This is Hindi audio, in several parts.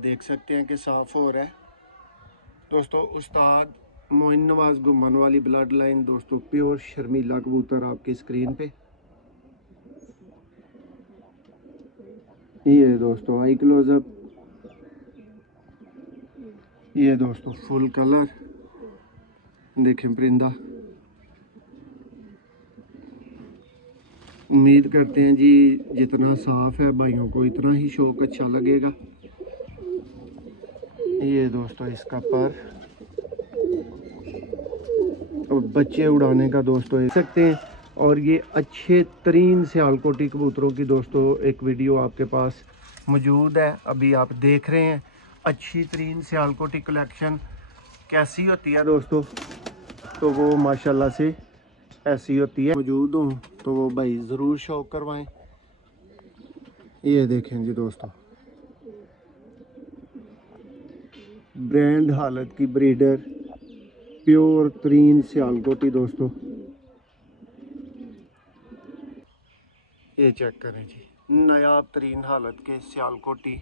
देख सकते हैं कि साफ़ हो रहा है दोस्तों। उस्ताद मोइन नवाज घुमन वाली ब्लड लाइन दोस्तों, प्योर शर्मीला कबूतर आपकी स्क्रीन पे। ये दोस्तों आई क्लोजअप, ये दोस्तों फुल कलर देखें परिंदा। उम्मीद करते हैं जी जितना साफ है भाइयों को इतना ही शौक अच्छा लगेगा। ये दोस्तों इसका पर और बच्चे उड़ाने का दोस्तों देख सकते हैं। और ये अच्छे तरीन सियालकोटी कबूतरों की दोस्तों एक वीडियो आपके पास मौजूद है, अभी आप देख रहे हैं। अच्छी तरीन सियालकोटी कलेक्शन कैसी होती है दोस्तों, तो वो माशाल्लाह से ऐसी होती है। मौजूद हूँ तो वो भाई ज़रूर शौक करवाएं। ये देखें जी दोस्तों, ब्रांड हालत की ब्रीडर प्योर तरीन सियालकोटी दोस्तों। ये चेक करें जी, नायाब तरीन हालत के सियालकोटी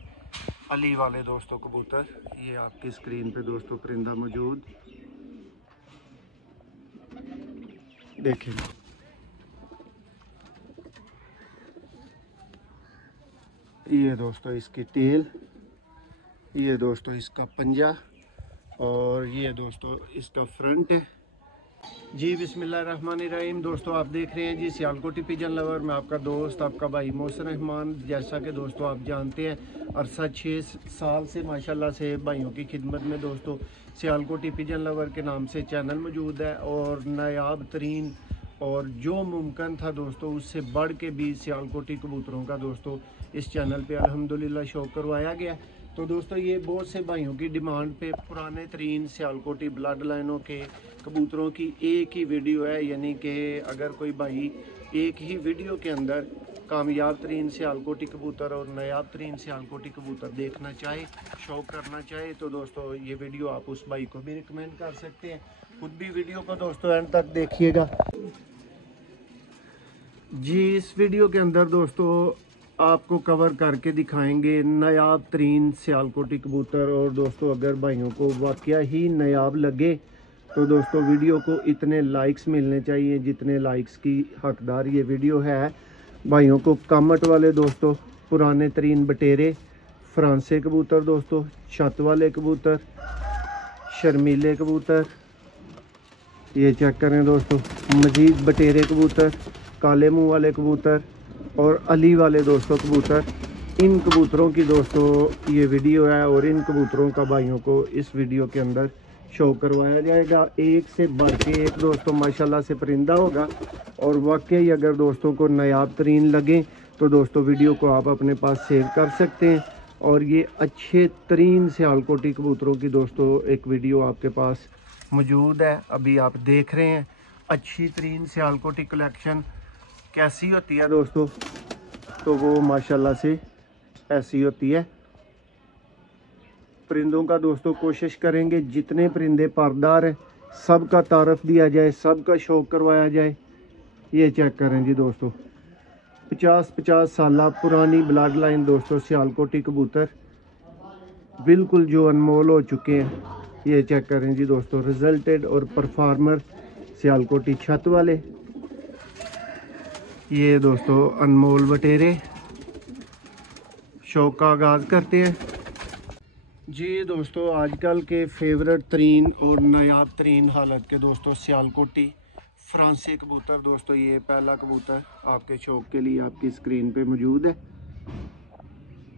अली वाले दोस्तों कबूतर। ये आपकी स्क्रीन पे दोस्तों परिंदा मौजूद देखें। ये दोस्तों इसकी टेल, ये दोस्तों इसका पंजा और ये दोस्तों इसका फ्रंट है जी। बिस्मिल्लाहिर्रहमानिर्रहीम दोस्तों, आप देख रहे हैं जी सियालकोटी पिजन लवर। मैं आपका दोस्त आपका भाई मोहसिन रहमान। जैसा कि दोस्तों आप जानते हैं अरसा 6 साल से माशाल्लाह से भाइयों की खिदमत में दोस्तों सियालकोटी पिजन लवर के नाम से चैनल मौजूद है। और नायाब तरीन और जो मुमकिन था दोस्तों उससे बढ़ के भी सियालकोटी कबूतरों का दोस्तों इस चैनल पे अल्हम्दुलिल्लाह शौक करवाया गया। तो दोस्तों ये बहुत से भाइयों की डिमांड पे पुराने तरीन सियालकोटी ब्लड लाइनों के कबूतरों की एक ही वीडियो है, यानी कि अगर कोई भाई एक ही वीडियो के अंदर कामयाब तरीन सियालकोटी कबूतर और नायाब तरीन सियालकोटी कबूतर देखना चाहे, शौक करना चाहे, तो दोस्तों ये वीडियो आप उस भाई को भी रिकमेंड कर सकते हैं। खुद भी वीडियो को दोस्तों एंड तक देखिएगा जी। इस वीडियो के अंदर दोस्तों आपको कवर करके दिखाएंगे नायाब तरीन सियालकोटी कबूतर। और दोस्तों अगर भाइयों को वाकया ही नायाब लगे तो दोस्तों वीडियो को इतने लाइक्स मिलने चाहिए जितने लाइक्स की हकदार ये वीडियो है। भाइयों को कामट वाले दोस्तों पुराने तरीन बटेरे फ्रांसे कबूतर दोस्तों, छत वाले कबूतर, शर्मीले कबूतर, ये चेक करें दोस्तों, मजीद बटेरे कबूतर, काले मुंह वाले कबूतर और अली वाले दोस्तों कबूतर। इन कबूतरों की दोस्तों ये वीडियो है और इन कबूतरों का भाइयों को इस वीडियो के अंदर शो करवाया जाएगा। एक से बढ़ के एक दोस्तों माशाल्लाह से परिंदा होगा। और वाकई अगर दोस्तों को नायाब तरीन लगे तो दोस्तों वीडियो को आप अपने पास सेव कर सकते हैं। और ये अच्छे तरीन सियालकोटी कबूतरों की दोस्तों एक वीडियो आपके पास मौजूद है, अभी आप देख रहे हैं। अच्छी तरीन सियालकोटी कलेक्शन कैसी होती है दोस्तों, तो वो माशाल्लाह से ऐसी होती है। परिंदों का दोस्तों कोशिश करेंगे जितने परिंदे पारदार हैं सबका तारफ़ दिया जाए, सबका शौक करवाया जाए। ये चेक करें जी दोस्तों, 50-50 साल पुरानी ब्लड लाइन दोस्तों सियालकोटी कबूतर बिल्कुल जो अनमोल हो चुके हैं। ये चेक करें जी दोस्तों, रिजल्टेड और परफार्मर सियालकोटी छत वाले। ये दोस्तों अनमोल बटेरे शौक का आगाज़ करते हैं जी दोस्तों। आजकल के फेवरेट तरीन और नायाब तरीन हालत के दोस्तों सियालकोटी फ्रांसी कबूतर दोस्तों, ये पहला कबूतर आपके शौक के लिए आपकी स्क्रीन पे मौजूद है।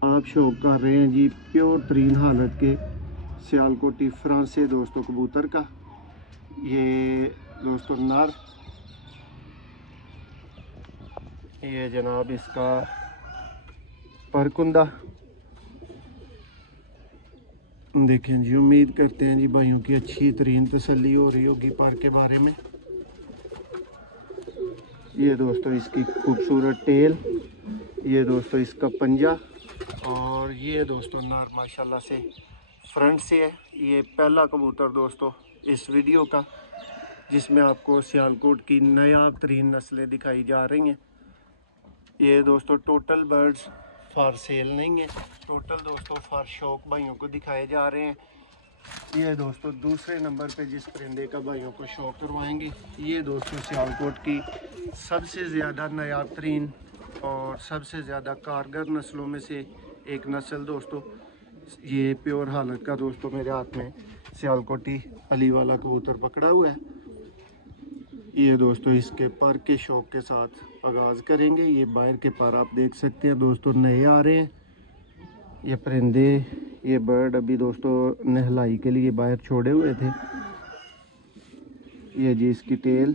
आप शौक कर रहे हैं जी प्योर तरीन हालत के सियालकोटी फ्रांसी दोस्तों कबूतर का। ये दोस्तों नर, ये जनाब इसका परकुंदा देखें जी। उम्मीद करते हैं जी भाइयों की अच्छी तरीन तसल्ली हो रही होगी पर के बारे में। ये दोस्तों इसकी खूबसूरत टेल, ये दोस्तों इसका पंजा और ये दोस्तों नर माशाल्लाह से फ्रंट से है। ये पहला कबूतर दोस्तों इस वीडियो का जिसमें आपको सियालकोट की नायाब तरीन नस्लें दिखाई जा रही हैं। ये दोस्तों टोटल बर्ड्स फॉर सेल नहीं है, टोटल दोस्तों फॉर शौक भाइयों को दिखाए जा रहे हैं। ये दोस्तों दूसरे नंबर पे जिस परिंदे का भाइयों को शौक करवाएंगे, ये दोस्तों सियालकोट की सबसे ज़्यादा नायाब तरीन और सबसे ज़्यादा कारगर नस्लों में से एक नस्ल दोस्तों, ये प्योर हालत का दोस्तों मेरे हाथ में सियालकोटी अली वाला कबूतर पकड़ा हुआ है। ये दोस्तों इसके पर के शौक के साथ आगाज़ करेंगे। ये बाहर के पर आप देख सकते हैं दोस्तों नए आ रहे हैं ये परिंदे। ये बर्ड अभी दोस्तों नहलाई के लिए बाहर छोड़े हुए थे। ये जी इसकी टेल,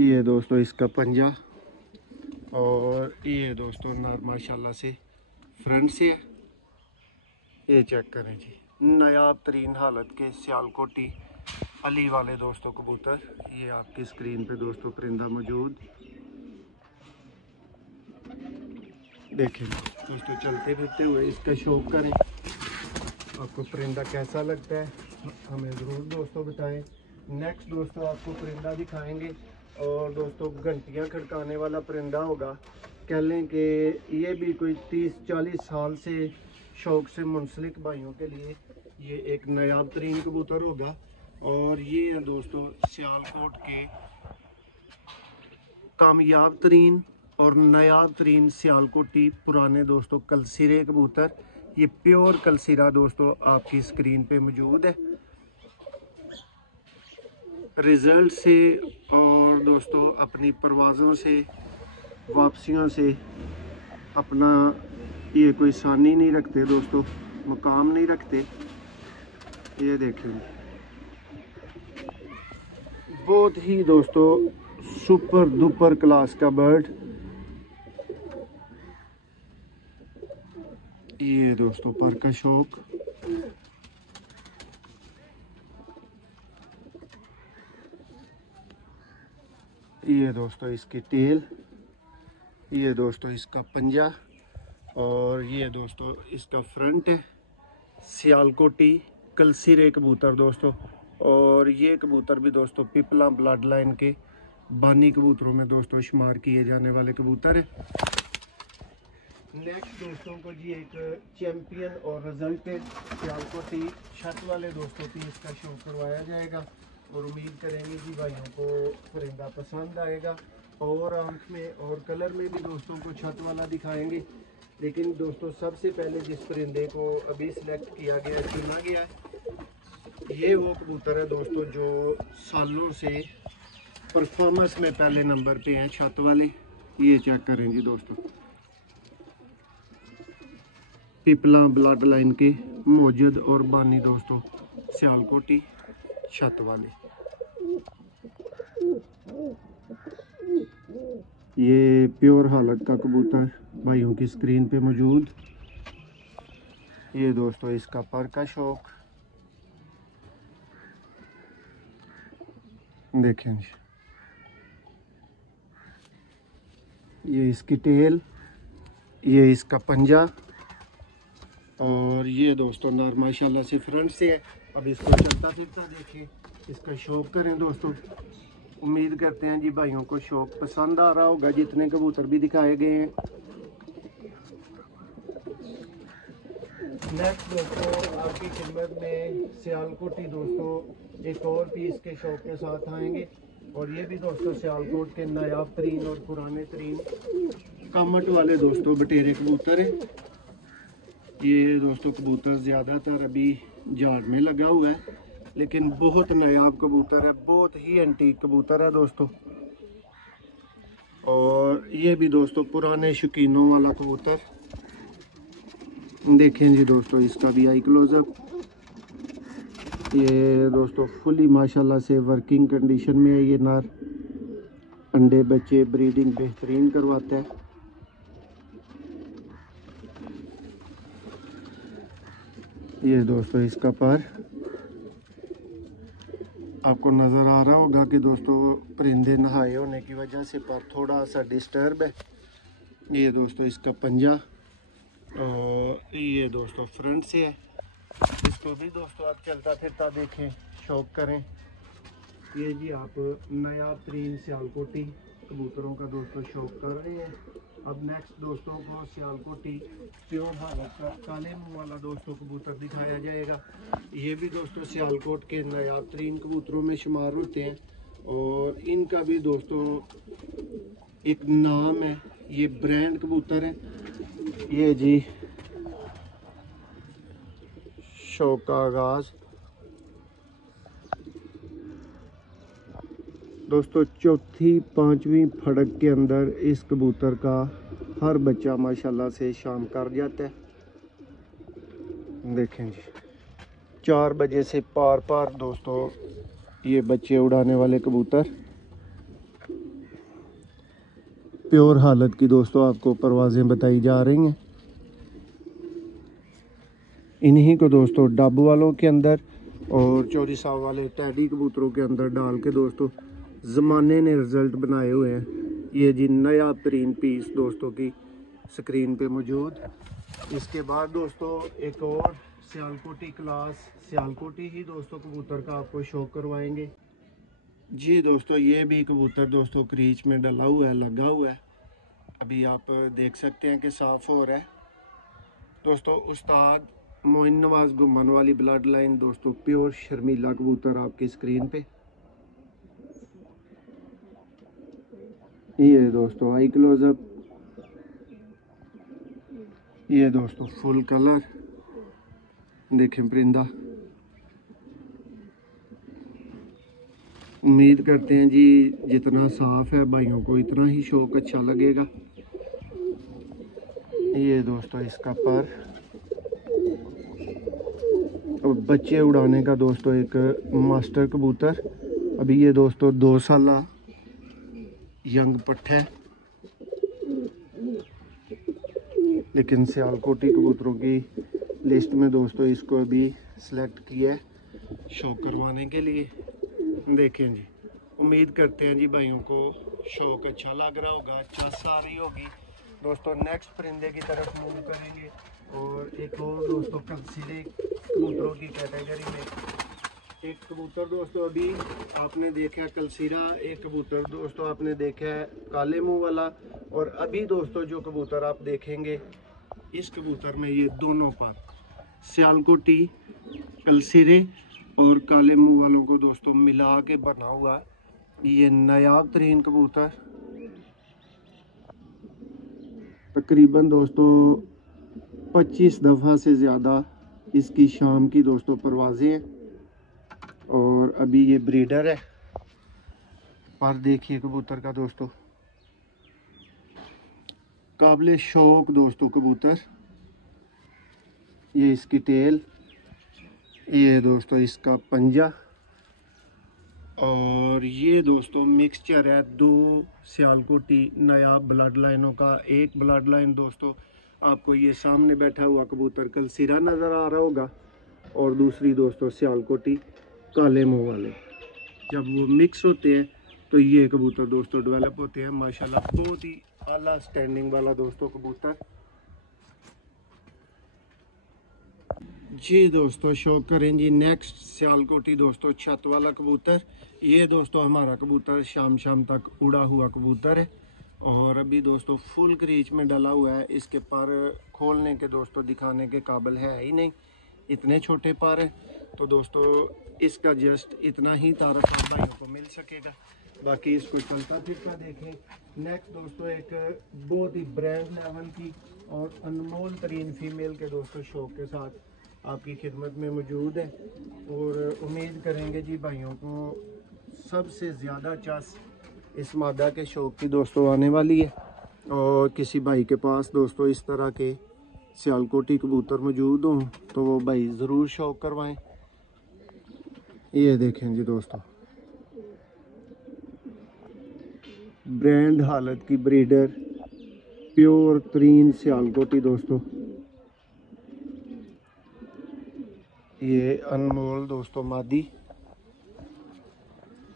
ये दोस्तों इसका पंजा, और ये दोस्तों नर माशाल्लाह से फ्रंट से है। ये चेक करें जी, नायाब तरीन हालत के सियालकोटी अली वाले दोस्तों कबूतर। ये आपकी स्क्रीन पे दोस्तों परिंदा मौजूद देखें दोस्तों, चलते फिरते हुए इसका शौक करें। आपको परिंदा कैसा लगता है हमें ज़रूर दोस्तों बताएं। नेक्स्ट दोस्तों आपको परिंदा दिखाएंगे, और दोस्तों घंटियां खड़काने वाला परिंदा होगा। कह लें कि ये भी कोई 30-40 साल से शौक से मुंसलिक भाइयों के लिए ये एक नायाब तरीन कबूतर होगा। और ये है दोस्तों सियालकोट के कामयाब तरीन और नायाब तरीन सियालकोटी पुराने दोस्तों कलसिरे कबूतर। ये प्योर कलसिरा दोस्तों आपकी स्क्रीन पे मौजूद है। रिज़ल्ट से और दोस्तों अपनी परवाज़ों से वापसियों से अपना ये कोई सानी नहीं रखते दोस्तों, मुकाम नहीं रखते। ये देखें बहुत ही दोस्तों सुपर डुपर क्लास का बर्ड। ये दोस्तों पर का शौक, ये दोस्तों इसकी टेल, ये दोस्तों इसका पंजा, और ये दोस्तों इसका फ्रंट है। सियालकोटी कलसिरे कबूतर दोस्तों, और ये कबूतर भी दोस्तों पिपला ब्लड लाइन के बानी कबूतरों में दोस्तों शुमार किए जाने वाले कबूतर है। नेक्स्ट दोस्तों को जी एक चैम्पियन और रिजल्ट सियालकोटी छत वाले दोस्तों की इसका शो करवाया जाएगा, और उम्मीद करेंगे कि भाइयों को परिंदा पसंद आएगा। और आंख में और कलर में भी दोस्तों को छत वाला दिखाएंगे। लेकिन दोस्तों सबसे पहले जिस परिंदे को अभी सिलेक्ट किया गया, चुना गया है, ये वो कबूतर है दोस्तों जो सालों से परफॉर्मेंस में पहले नंबर पे हैं, छत वाले। ये चेक करें जी दोस्तों, पिपला ब्लड लाइन के मौजूद और बानी दोस्तों सियालकोटी छत वाले। ये प्योर हालत का कबूतर भाइयों की स्क्रीन पे मौजूद। ये दोस्तों इसका पर का शौक देखें जी, ये इसकी टेल, ये इसका पंजा, और ये दोस्तों नर माशाल्लाह से फ्रंट से है। अब इसको चलता फिरता देखें, इसका शौक करें दोस्तों। उम्मीद करते हैं जी भाइयों को शौक पसंद आ रहा होगा, जितने कबूतर भी दिखाए गए हैं। नेक्स्ट दोस्तों आपकी खिदमत में सियालकोटी दोस्तों एक और पीस के शौक के साथ आएंगे, और ये भी दोस्तों सियालकोट के नायाब तरीन और पुराने तरीन कामट वाले दोस्तों बटेरे कबूतर हैं। ये दोस्तों कबूतर ज़्यादातर अभी झाड़ में लगा हुआ है, लेकिन बहुत नायाब कबूतर है, बहुत ही एंटीक कबूतर है दोस्तों। और ये भी दोस्तों पुराने शौकीनों वाला कबूतर देखें जी दोस्तों, इसका भी आई क्लोजअप। ये दोस्तों फुली माशाल्लाह से वर्किंग कंडीशन में है। ये नर अंडे बच्चे ब्रीडिंग बेहतरीन करवाता है। ये दोस्तों इसका पर आपको नज़र आ रहा होगा कि दोस्तों परिंदे नहाए होने की वजह से पर थोड़ा सा डिस्टर्ब है। ये दोस्तों इसका पंजा, और ये दोस्तों फ्रंट से है। इसको भी दोस्तों आप चलता फिरता देखें, शौक करें। ये जी आप नायाब तरीन सियालकोटी कबूतरों का दोस्तों शौक कर रहे हैं। अब नेक्स्ट दोस्तों को सियालकोटी प्योर हालत का काले मुंह वाला दोस्तों कबूतर दिखाया जाएगा। ये भी दोस्तों सियालकोट के नायाब तरीन कबूतरों में शुमार होते हैं और इनका भी दोस्तों एक नाम है, ये ब्रांड कबूतर है। ये जी शौक का आगाज़ दोस्तों, चौथी पांचवी फड़क के अंदर इस कबूतर का हर बच्चा माशाल्लाह से शाम कर जाता है। देखें जी 4 बजे से पार पार दोस्तों ये बच्चे उड़ाने वाले कबूतर प्योर हालत की दोस्तों आपको परवाज़ें बताई जा रही हैं। इन्हीं को दोस्तों डब वालों के अंदर और चौरी साहब वाले टैडी कबूतरों के अंदर डाल के दोस्तों ज़माने ने रिज़ल्ट बनाए हुए हैं। ये जी नया तरीन पीस दोस्तों की स्क्रीन पे मौजूद। इसके बाद दोस्तों एक और सियालकोटी क्लास सियालकोटी ही दोस्तों कबूतर का आपको शौक करवाएंगे। जी दोस्तों ये भी कबूतर दोस्तों क्रीच में डला हुआ है, लगा हुआ है। अभी आप देख सकते हैं कि साफ़ हो रहा है। दोस्तों उस्ताद मोइन नवाज घुमन वाली ब्लड लाइन दोस्तों प्योर शर्मीला कबूतर आपकी स्क्रीन पे। ये दोस्तों आई क्लोजअप, ये दोस्तों फुल कलर देखें परिंदा। उम्मीद करते हैं जी जितना साफ है भाइयों को इतना ही शौक अच्छा लगेगा। ये दोस्तों इसका पर और बच्चे उड़ाने का दोस्तों एक मास्टर कबूतर। अभी ये दोस्तों 2 साल यंग पट्ट है, लेकिन सियालकोटी कबूतरों की लिस्ट में दोस्तों इसको अभी सेलेक्ट किया है शौक करवाने के लिए। देखें जी उम्मीद करते हैं जी भाइयों को शौक अच्छा लग रहा होगा, चस आ रही होगी। दोस्तों नेक्स्ट परिंदे की तरफ मूव करेंगे और एक और दोस्तों कलसीले कबूतरों की कैटेगरी में एक कबूतर दोस्तों अभी आपने देखा कलसीरा, एक कबूतर दोस्तों आपने देखा है काले मुंह वाला, और अभी दोस्तों जो कबूतर आप देखेंगे इस कबूतर में ये दोनों पर सियालकोटी कलसीरे और काले मुंह वालों को दोस्तों मिला के बना हुआ ये नायाब तरीन कबूतर। तकरीबन दोस्तों 25 दफ़ा से ज़्यादा इसकी शाम की दोस्तों परवाज़ें हैं और अभी ये ब्रीडर है। पर देखिए कबूतर का दोस्तों काबिल शौक दोस्तों कबूतर। ये इसकी टेल, ये दोस्तों इसका पंजा, और ये दोस्तों मिक्सचर है 2 सियालकोटी नायाब ब्लड लाइनों का। एक ब्लड लाइन दोस्तों आपको ये सामने बैठा हुआ कबूतर कलसीरा नज़र आ रहा होगा और दूसरी दोस्तों सियालकोटी काले मुंह वाले। जब वो मिक्स होते हैं तो ये कबूतर दोस्तों डेवलप होते हैं माशाल्लाह। बहुत ही आला स्टैंडिंग वाला दोस्तों कबूतर। जी दोस्तों शौक करें जी नेक्स्ट सियालकोटी दोस्तों छत वाला कबूतर। ये दोस्तों हमारा कबूतर शाम तक उड़ा हुआ कबूतर है और अभी दोस्तों फुल क्रीच में डला हुआ है। इसके पर खोलने के दोस्तों दिखाने के काबिल है ही नहीं, इतने छोटे पर हैं। तो दोस्तों इसका जस्ट इतना ही तारफ आप भाइयों को मिल सकेगा, बाकी इसको चलता फिरता देखें। नेक्स्ट दोस्तों एक बहुत ही ब्रांड लेवल की और अनमोल तरीन फीमेल के दोस्तों शौक के साथ आपकी खिदमत में मौजूद है और उम्मीद करेंगे जी भाइयों को सबसे ज़्यादा चस इस मादा के शौक की दोस्तों आने वाली है। और किसी भाई के पास दोस्तों इस तरह के सियालकोटी कबूतर मौजूद हों तो वो भाई ज़रूर शौक करवाएं। ये देखें जी दोस्तों ब्रांड हालत की ब्रीडर प्योर तरीन सियालकोटी दोस्तों। ये अनमोल दोस्तों मादी।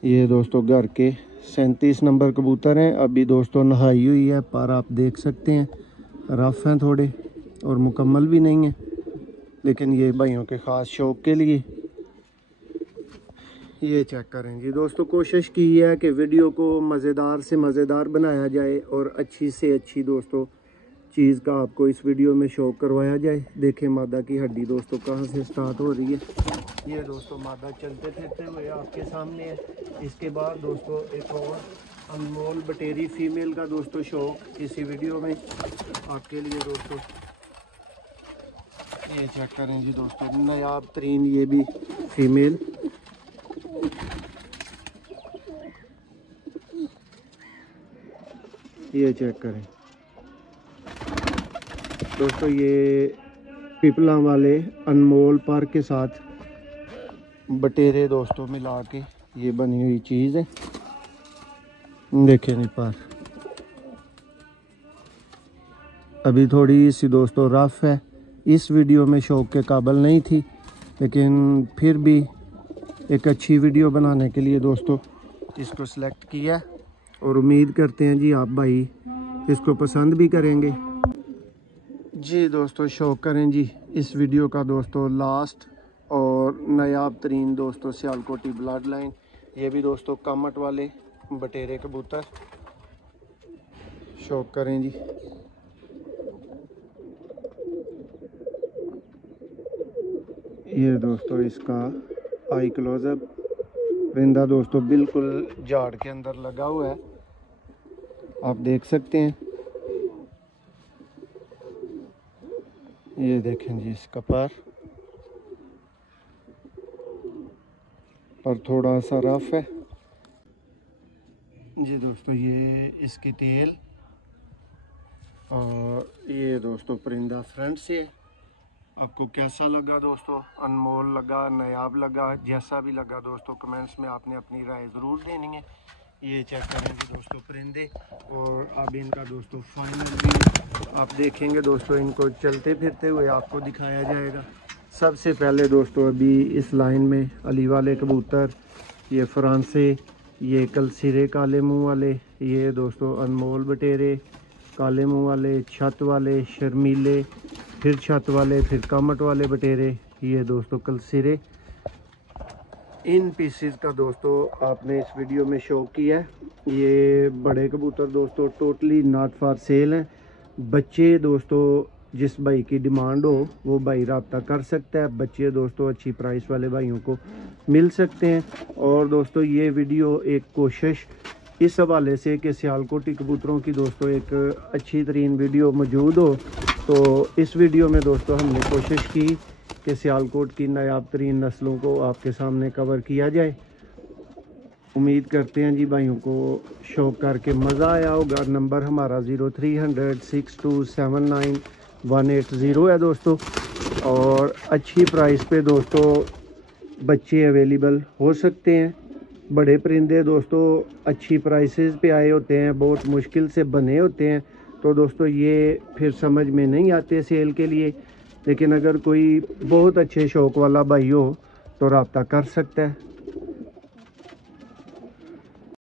ये दोस्तों घर के 37 नंबर कबूतर हैं। अभी दोस्तों नहाई हुई है पर आप देख सकते हैं रफ हैं थोड़े और मुकम्मल भी नहीं है, लेकिन ये भाइयों के ख़ास शौक के लिए। ये चेक करें जी दोस्तों, कोशिश की है कि वीडियो को मज़ेदार से मज़ेदार बनाया जाए और अच्छी से अच्छी दोस्तों चीज़ का आपको इस वीडियो में शो करवाया जाए। देखें मादा की हड्डी दोस्तों कहाँ से स्टार्ट हो रही है। ये दोस्तों मादा चलते फिरते हुए आपके सामने है। इसके बाद दोस्तों एक और अनमोल बटेरी फीमेल का दोस्तों शौक इसी वीडियो में आपके लिए दोस्तों। ये चेक करें जी दोस्तों, नायाब तरीन ये भी फीमेल। ये चेक करें दोस्तों, ये पिपला वाले अनमोल पर के साथ बटेरे दोस्तों मिला के ये बनी हुई चीज़ है। देखें नहीं पर अभी थोड़ी सी दोस्तों रफ है, इस वीडियो में शौक के काबिल नहीं थी, लेकिन फिर भी एक अच्छी वीडियो बनाने के लिए दोस्तों इसको सिलेक्ट किया और उम्मीद करते हैं जी आप भाई इसको पसंद भी करेंगे जी। दोस्तों शौक करें जी इस वीडियो का दोस्तों लास्ट और नायाब तरीन दोस्तों सियालकोटी ब्लड लाइन। ये भी दोस्तों कामट वाले बटेरे कबूतर। शौक करें जी। ये दोस्तों इसका आई क्लोजअप। परिंदा दोस्तों बिल्कुल झाड़ के अंदर लगा हुआ है, आप देख सकते हैं। ये देखें जी इसका पर थोड़ा सा रफ है जी दोस्तों। ये इसकी तेल और ये दोस्तों परिंदा फ्रंट से है। आपको कैसा लगा दोस्तों, अनमोल लगा, नायाब लगा, जैसा भी लगा दोस्तों कमेंट्स में आपने अपनी राय ज़रूर देनी है। ये चेक करेंगे दोस्तों परिंदे, और अब इनका दोस्तों फाइनल भी आप देखेंगे दोस्तों। इनको चलते फिरते हुए आपको दिखाया जाएगा। सबसे पहले दोस्तों अभी इस लाइन में अली वाले कबूतर, ये फ्रांसे, ये कलसिरे काले मुंह वाले, ये दोस्तों अनमोल बटेरे काले मुंह वाले, छत वाले, शर्मीले, फिर छत वाले, फिर कामट वाले बटेरे, ये दोस्तों कलसिरे। इन पीसेस का दोस्तों आपने इस वीडियो में शो किया है। ये बड़े कबूतर दोस्तों टोटली नॉट फॉर सेल हैं। बच्चे दोस्तों जिस भाई की डिमांड हो वो भाई रब्ता कर सकता है। बच्चे दोस्तों अच्छी प्राइस वाले भाइयों को मिल सकते हैं। और दोस्तों ये वीडियो एक कोशिश इस हवाले से कि सियालकोटी कबूतरों की दोस्तों एक अच्छी तरीन वीडियो मौजूद हो, तो इस वीडियो में दोस्तों हमने कोशिश की कि सियालकोट की नायाब तरीन नस्लों को आपके सामने कवर किया जाए। उम्मीद करते हैं जी भाइयों को शौक करके मज़ा आया होगा। नंबर हमारा 0300 6279 180 है दोस्तों। और अच्छी प्राइस पे दोस्तों बच्चे अवेलेबल हो सकते हैं। बड़े परिंदे दोस्तों अच्छी प्राइसेस पे आए होते हैं, बहुत मुश्किल से बने होते हैं, तो दोस्तों ये फिर समझ में नहीं आते सेल के लिए। लेकिन अगर कोई बहुत अच्छे शौक वाला भाई हो तो रब्ता कर सकता है।